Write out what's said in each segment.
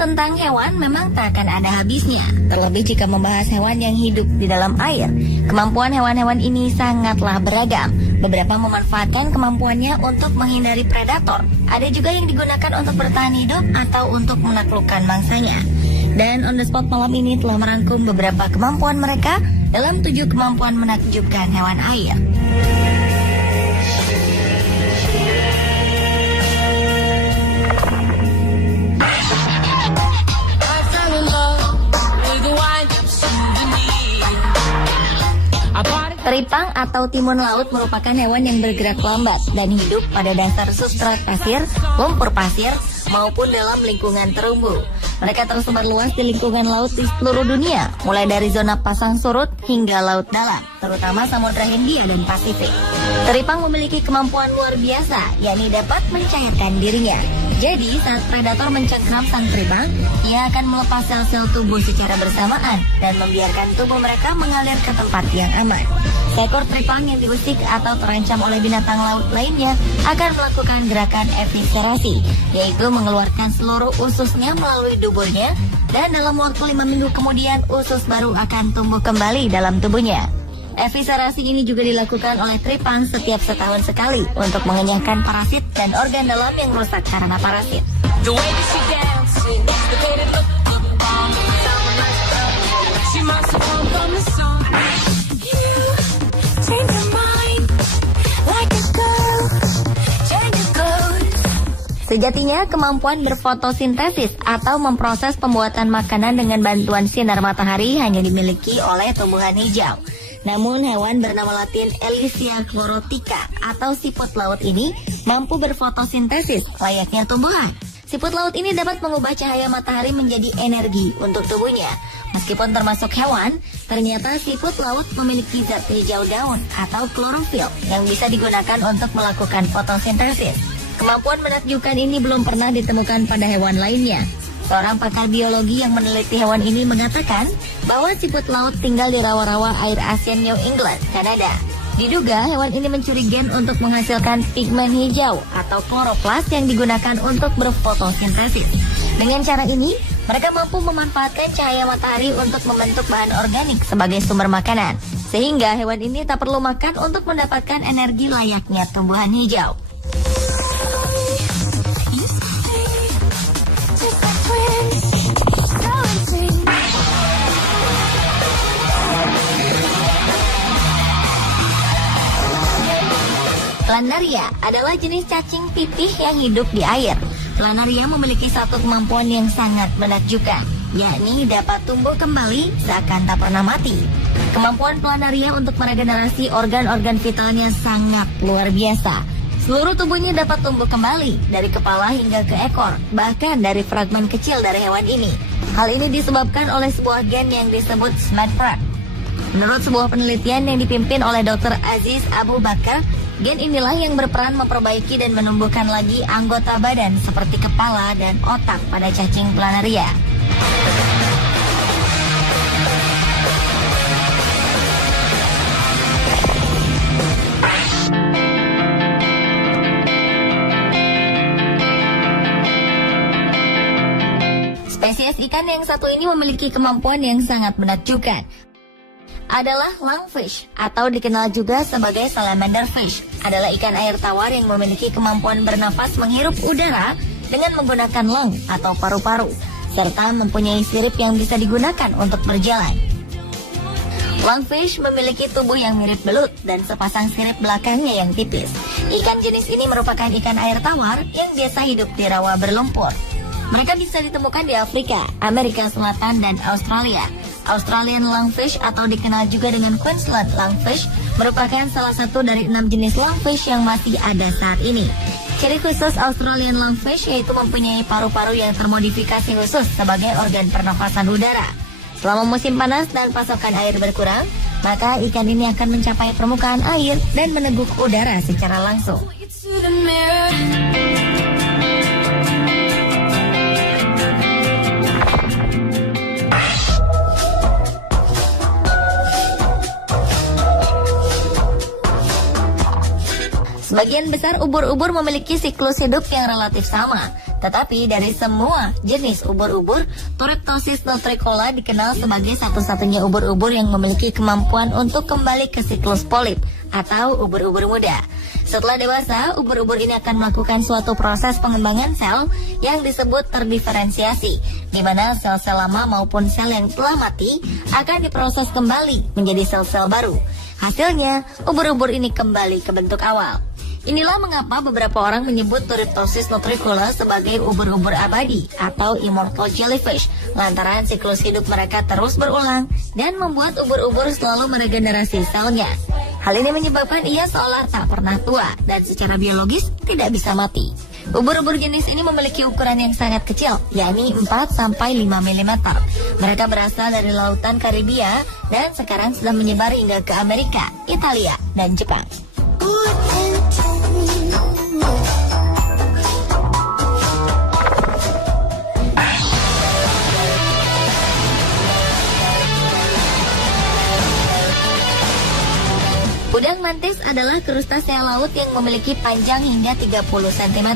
tentang hewan memang tak akan ada habisnya. Terlebih jika membahas hewan yang hidup di dalam air. Kemampuan hewan-hewan ini sangatlah beragam. Beberapa memanfaatkan kemampuannya untuk menghindari predator. Ada juga yang digunakan untuk bertahan hidup atau untuk menaklukkan mangsanya. Dan On The Spot malam ini telah merangkum beberapa kemampuan mereka dalam 7 kemampuan menakjubkan hewan air. Teripang atau timun laut merupakan hewan yang bergerak lambat dan hidup pada dasar substrat pasir, lumpur pasir, maupun dalam lingkungan terumbu. Mereka tersebar luas di lingkungan laut di seluruh dunia, mulai dari zona pasang surut hingga laut dalam, terutama Samudra Hindia dan Pasifik. Teripang memiliki kemampuan luar biasa, yakni dapat mencairkan dirinya. Jadi, saat predator mencengkram sang teripang, ia akan melepas sel-sel tubuh secara bersamaan dan membiarkan tubuh mereka mengalir ke tempat yang aman. Seekor teripang yang diusik atau terancam oleh binatang laut lainnya akan melakukan gerakan eviscerasi, yaitu mengeluarkan seluruh ususnya melalui duburnya, dan dalam waktu 5 minggu kemudian usus baru akan tumbuh kembali dalam tubuhnya. Eviscerasi ini juga dilakukan oleh teripang setiap setahun sekali untuk mengenyahkan parasit dan organ dalam yang rusak karena parasit. Sejatinya, kemampuan berfotosintesis atau memproses pembuatan makanan dengan bantuan sinar matahari hanya dimiliki oleh tumbuhan hijau. Namun hewan bernama latin Elysia chlorotica atau siput laut ini mampu berfotosintesis layaknya tumbuhan. Siput laut ini dapat mengubah cahaya matahari menjadi energi untuk tubuhnya. Meskipun termasuk hewan, ternyata siput laut memiliki zat hijau daun atau klorofil yang bisa digunakan untuk melakukan fotosintesis. Kemampuan menakjubkan ini belum pernah ditemukan pada hewan lainnya. Seorang pakar biologi yang meneliti hewan ini mengatakan bahwa siput laut tinggal di rawa-rawa air asin New England, Kanada. Diduga hewan ini mencuri gen untuk menghasilkan pigmen hijau atau kloroplas yang digunakan untuk berfotosintesis. Dengan cara ini, mereka mampu memanfaatkan cahaya matahari untuk membentuk bahan organik sebagai sumber makanan. Sehingga hewan ini tak perlu makan untuk mendapatkan energi layaknya tumbuhan hijau. Planaria adalah jenis cacing pipih yang hidup di air. Planaria memiliki satu kemampuan yang sangat menakjubkan, yakni dapat tumbuh kembali seakan tak pernah mati. Kemampuan planaria untuk meregenerasi organ-organ vitalnya sangat luar biasa. Seluruh tubuhnya dapat tumbuh kembali, dari kepala hingga ke ekor, bahkan dari fragmen kecil dari hewan ini. Hal ini disebabkan oleh sebuah gen yang disebut SMAD. Menurut sebuah penelitian yang dipimpin oleh Dr. Aziz Abu Bakar, gen inilah yang berperan memperbaiki dan menumbuhkan lagi anggota badan seperti kepala dan otak pada cacing planaria. Spesies ikan yang satu ini memiliki kemampuan yang sangat menakjubkan. Adalah lungfish atau dikenal juga sebagai salamander fish. Adalah ikan air tawar yang memiliki kemampuan bernafas menghirup udara dengan menggunakan lung atau paru-paru, serta mempunyai sirip yang bisa digunakan untuk berjalan. Lungfish memiliki tubuh yang mirip belut dan sepasang sirip belakangnya yang tipis. Ikan jenis ini merupakan ikan air tawar yang biasa hidup di rawa berlumpur. Mereka bisa ditemukan di Afrika, Amerika Selatan, dan Australia. Australian lungfish atau dikenal juga dengan Queensland lungfish merupakan salah satu dari 6 jenis lungfish yang masih ada saat ini. Ciri khusus Australian lungfish yaitu mempunyai paru-paru yang termodifikasi khusus sebagai organ pernafasan udara. Selama musim panas dan pasokan air berkurang, maka ikan ini akan mencapai permukaan air dan meneguk udara secara langsung. Sebagian besar ubur-ubur memiliki siklus hidup yang relatif sama. Tetapi dari semua jenis ubur-ubur, Turritopsis nutricola dikenal sebagai satu-satunya ubur-ubur yang memiliki kemampuan untuk kembali ke siklus polip atau ubur-ubur muda. Setelah dewasa, ubur-ubur ini akan melakukan suatu proses pengembangan sel yang disebut terdiferensiasi, di mana sel-sel lama maupun sel yang telah mati akan diproses kembali menjadi sel-sel baru. Hasilnya, ubur-ubur ini kembali ke bentuk awal. Inilah mengapa beberapa orang menyebut Turritopsis nutricola sebagai ubur-ubur abadi atau immortal jellyfish, lantaran siklus hidup mereka terus berulang dan membuat ubur-ubur selalu meregenerasi selnya. Hal ini menyebabkan ia seolah tak pernah tua dan secara biologis tidak bisa mati. Ubur-ubur jenis ini memiliki ukuran yang sangat kecil, yakni 4-5 mm. Mereka berasal dari lautan Karibia dan sekarang sudah menyebar hingga ke Amerika, Italia, dan Jepang. Udang mantis adalah krustasea laut yang memiliki panjang hingga 30 cm.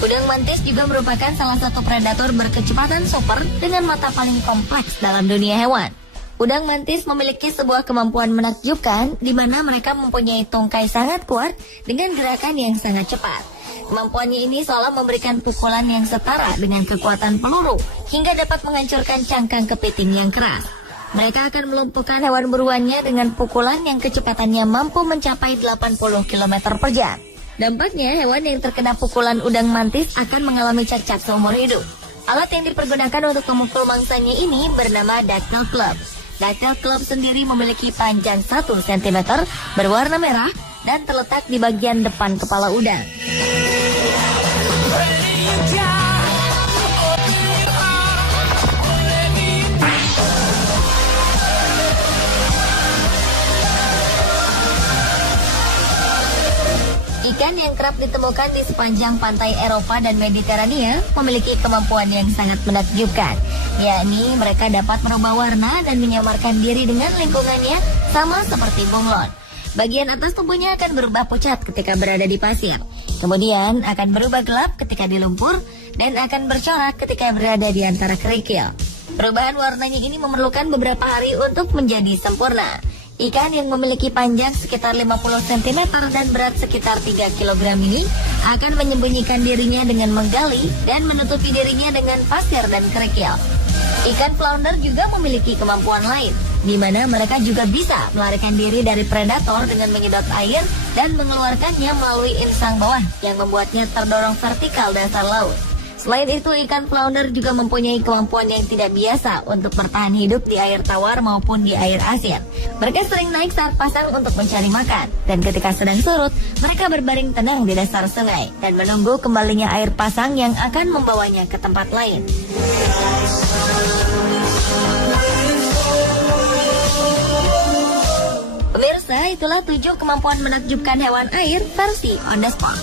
Udang mantis juga merupakan salah satu predator berkecepatan super dengan mata paling kompleks dalam dunia hewan. Udang mantis memiliki sebuah kemampuan menakjubkan di mana mereka mempunyai tungkai sangat kuat dengan gerakan yang sangat cepat. Kemampuannya ini seolah memberikan pukulan yang setara dengan kekuatan peluru hingga dapat menghancurkan cangkang kepiting yang keras. Mereka akan melumpuhkan hewan buruannya dengan pukulan yang kecepatannya mampu mencapai 80 km per jam. Dampaknya, hewan yang terkena pukulan udang mantis akan mengalami cacat seumur hidup. Alat yang dipergunakan untuk memukul mangsanya ini bernama ducktail club. Ducktail club sendiri memiliki panjang 1 cm, berwarna merah, dan terletak di bagian depan kepala udang. Ikan yang kerap ditemukan di sepanjang pantai Eropa dan Mediterania memiliki kemampuan yang sangat menakjubkan, yakni mereka dapat merubah warna dan menyamarkan diri dengan lingkungannya sama seperti bunglon. Bagian atas tubuhnya akan berubah pucat ketika berada di pasir, kemudian akan berubah gelap ketika di lumpur, dan akan bercorak ketika berada di antara kerikil. Perubahan warnanya ini memerlukan beberapa hari untuk menjadi sempurna. Ikan yang memiliki panjang sekitar 50 cm dan berat sekitar 3 kg ini akan menyembunyikan dirinya dengan menggali dan menutupi dirinya dengan pasir dan kerikil. Ikan flounder juga memiliki kemampuan lain, di mana mereka juga bisa melarikan diri dari predator dengan menyedot air dan mengeluarkannya melalui insang bawah yang membuatnya terdorong vertikal dasar laut. Selain itu, ikan flounder juga mempunyai kemampuan yang tidak biasa untuk bertahan hidup di air tawar maupun di air asin. Mereka sering naik saat pasang untuk mencari makan, dan ketika sedang surut, mereka berbaring tenang di dasar sungai dan menunggu kembalinya air pasang yang akan membawanya ke tempat lain. Pemirsa, itulah 7 kemampuan menakjubkan hewan air versi On The Spot.